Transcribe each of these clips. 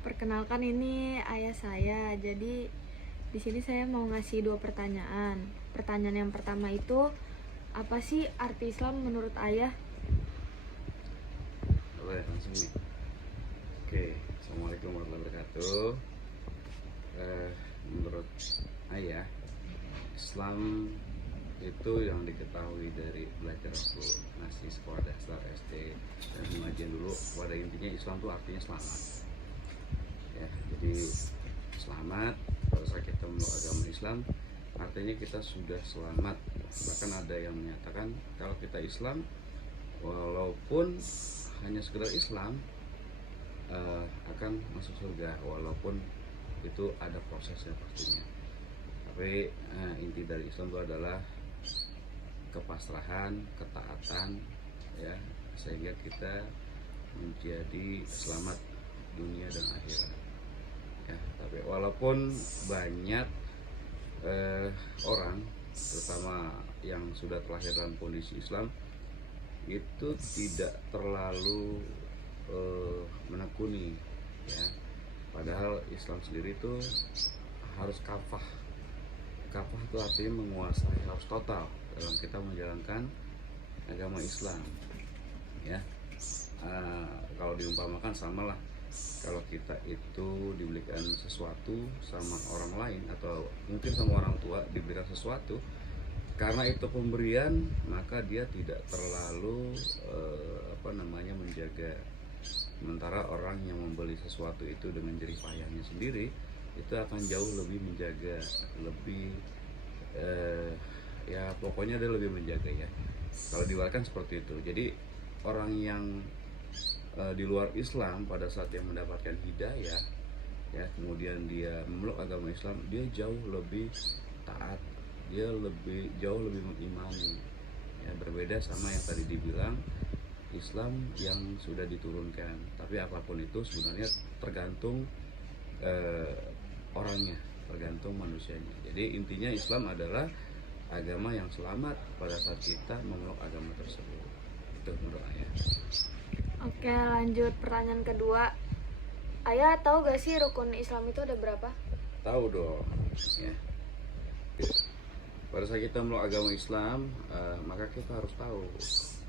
Perkenalkan ini ayah saya. Jadi di sini saya mau ngasih dua pertanyaan. Pertanyaan yang pertama itu, apa sih arti Islam menurut ayah? Boleh langsung nih. Oke, assalamualaikum warahmatullahi wabarakatuh. Menurut ayah, Islam itu yang diketahui dari belajar waktu masih sekolah dasar SD dan pengajian dulu. Pada intinya Islam itu artinya selamat. Ya, jadi selamat. Pada saat kita memeluk agama Islam, artinya kita sudah selamat. Bahkan ada yang menyatakan kalau kita Islam, walaupun hanya sekedar Islam, akan masuk surga, walaupun itu ada prosesnya pastinya. Tapi inti dari Islam itu adalah kepasrahan, ketaatan, ya, sehingga kita menjadi selamat dunia dan akhirat. Ya, tapi walaupun banyak orang, terutama yang sudah terlahir dalam kondisi Islam, itu tidak terlalu menekuni, ya. Padahal Islam sendiri itu harus kafah. Kafah itu artinya menguasai, harus total dalam kita menjalankan agama Islam, ya. Kalau diumpamakan samalah, kalau kita itu diberikan sesuatu sama orang lain atau mungkin sama orang tua diberikan sesuatu, karena itu pemberian, maka dia tidak terlalu menjaga. Sementara orang yang membeli sesuatu itu dengan jerih payahnya sendiri, itu akan jauh lebih menjaga, lebih ya pokoknya dia lebih menjaga, ya. Kalau diwariskan seperti itu. Jadi orang yang di luar Islam pada saat dia mendapatkan hidayah, ya, kemudian dia memeluk agama Islam, dia jauh lebih taat, dia jauh lebih mengimani, ya, berbeda sama yang tadi dibilang Islam yang sudah diturunkan. Tapi apapun itu sebenarnya tergantung orangnya, tergantung manusianya. Jadi intinya Islam adalah agama yang selamat pada saat kita memeluk agama tersebut. Itu menurut ayah. Oke, lanjut pertanyaan kedua. Ayah tahu gak sih rukun Islam itu ada berapa? Tahu dong, ya. Pada saat kita memeluk agama Islam, maka kita harus tahu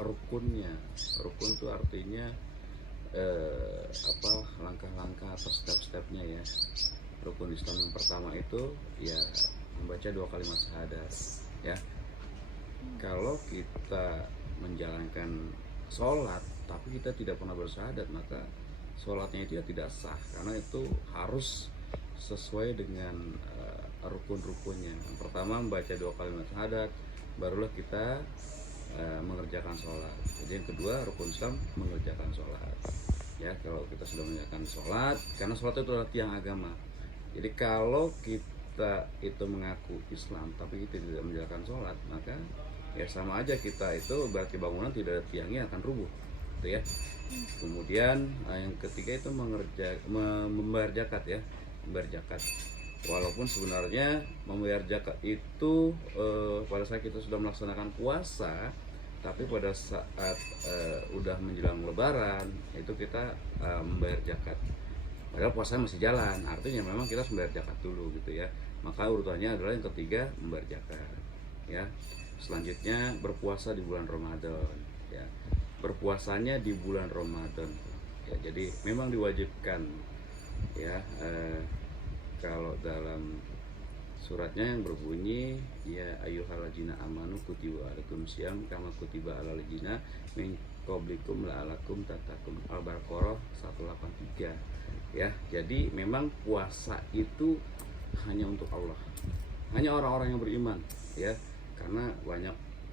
rukunnya. Rukun itu artinya langkah-langkah atau step-stepnya, ya. Rukun Islam yang pertama itu ya membaca 2 kalimat syahadat, ya. Kalau kita menjalankan sholat tapi kita tidak pernah bersyahadat, maka sholatnya itu ya tidak sah, karena itu harus sesuai dengan rukun-rukunnya. Yang pertama membaca 2 kalimat syahadat, barulah kita mengerjakan sholat. Jadi yang kedua, rukun Islam mengerjakan sholat, ya. Kalau kita sudah mengerjakan sholat, karena sholat itu adalah tiang agama. Jadi kalau kita itu mengaku Islam tapi kita tidak menjalankan sholat, maka ya sama aja kita itu berarti bangunan tidak ada tiangnya akan rubuh, gitu, ya. Kemudian yang ketiga itu membayar zakat, ya, membayar zakat. Walaupun sebenarnya membayar zakat itu pada saat kita sudah melaksanakan puasa, tapi pada saat udah menjelang lebaran itu kita membayar zakat. Padahal puasa masih jalan, artinya memang kita harus membayar zakat dulu, gitu, ya. Maka urutannya adalah yang ketiga membayar zakat, ya. Selanjutnya berpuasa di bulan Ramadan, ya. Berpuasanya di bulan Ramadan, ya. Jadi memang diwajibkan, ya. Kalau dalam suratnya yang berbunyi, ya ayyuhalladzina amanu kutiba alaikum syiyam kama kutiba alal ladzina min qablikum la'alakum tattaqun. Al-Baqarah 183, ya. Jadi memang puasa itu hanya untuk Allah, hanya orang-orang yang beriman, ya. Karena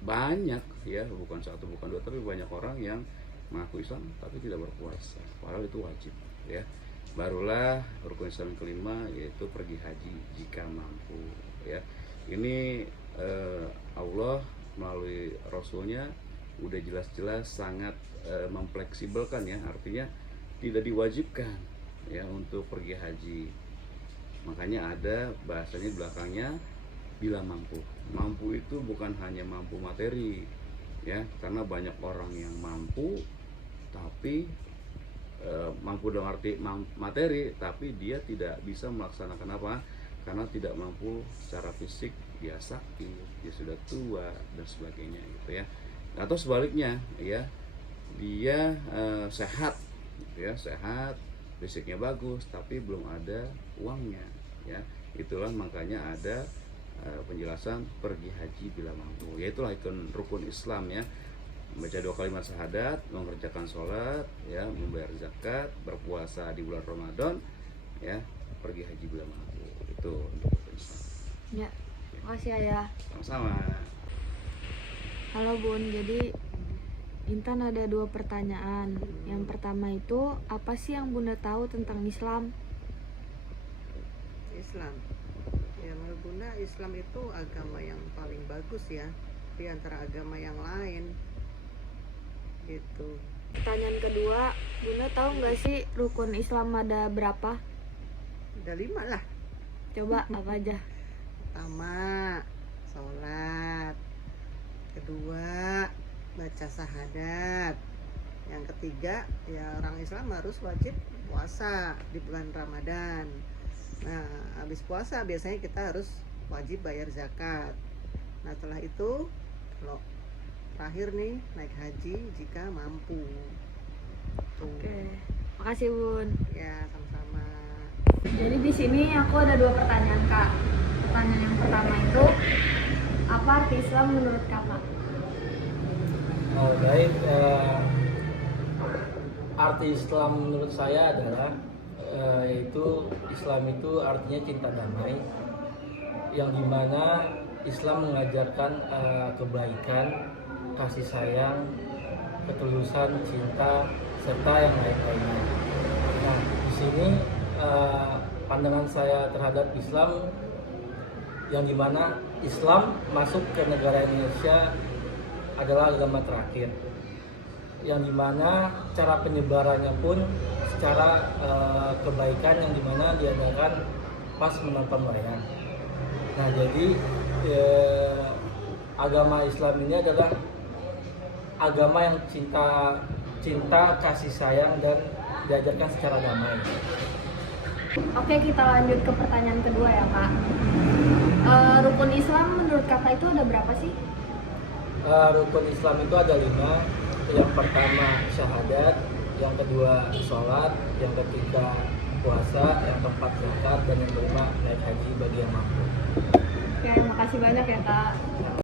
banyak, ya, bukan satu bukan dua, tapi banyak orang yang mengaku Islam tapi tidak berpuasa, padahal itu wajib, ya. Barulah rukun Islam yang kelima, yaitu pergi haji jika mampu, ya. Ini Allah melalui Rasulnya udah jelas-jelas sangat memfleksibelkan, ya. Artinya tidak diwajibkan, ya, untuk pergi haji. Makanya ada bahasanya di belakangnya bila mampu. Mampu itu bukan hanya mampu materi, ya, karena banyak orang yang mampu tapi mampu dalam arti materi, tapi dia tidak bisa melaksanakan apa karena tidak mampu secara fisik, dia sakit, dia sudah tua dan sebagainya gitu ya. Atau sebaliknya ya, dia sehat gitu ya, sehat, fisiknya bagus tapi belum ada uangnya ya. Itulah makanya ada penjelasan pergi haji bila mampu, yaitulah ikon rukun Islam ya, membaca 2 kalimat syahadat, mengerjakan sholat ya, membayar zakat, berpuasa di bulan Ramadan ya, pergi haji bila mampu. Itu untuk rukun Islam. Ya, makasih Ayah. Sama-sama. Halo Bun, jadi Intan ada 2 pertanyaan. Yang pertama itu, apa sih yang Bunda tahu tentang Islam? Islam. Ya, menurut Bunda, Islam itu agama yang paling bagus ya di antara agama yang lain. Gitu. Pertanyaan kedua, Bunda tahu nggak sih rukun Islam ada berapa? Ada 5 lah. Coba apa aja? Pertama, sholat. Kedua, baca syahadat. Yang ketiga, ya orang Islam harus wajib puasa di bulan Ramadan. Nah, habis puasa biasanya kita harus wajib bayar zakat. Nah, setelah itu kalau terakhir nih naik haji jika mampu. Tuh. Oke, makasih Bun. Ya, sama-sama. Jadi di sini aku ada 2 pertanyaan Kak. Pertanyaan yang pertama itu, apa arti Islam menurut Kakak? Baik, arti Islam menurut saya adalah yaitu Islam itu artinya cinta damai, yang dimana Islam mengajarkan kebaikan, kasih sayang, ketulusan, cinta, serta yang lain-lainnya. Nah, di sini pandangan saya terhadap Islam, yang dimana Islam masuk ke negara Indonesia adalah agama terakhir, yang dimana cara penyebarannya pun secara kebaikan, yang dimana diadakan pas menonton wayang. Nah, jadi agama Islam ini adalah agama yang cinta, kasih sayang, dan diajarkan secara damai. Oke, kita lanjut ke pertanyaan kedua ya Kak. Rukun Islam menurut Kakak itu ada berapa sih? Rukun Islam itu ada 5. Yang pertama syahadat, yang kedua sholat, yang ketiga puasa, yang keempat zakat, dan yang kelima naik haji bagi yang mampu. Oke, makasih banyak ya Kak.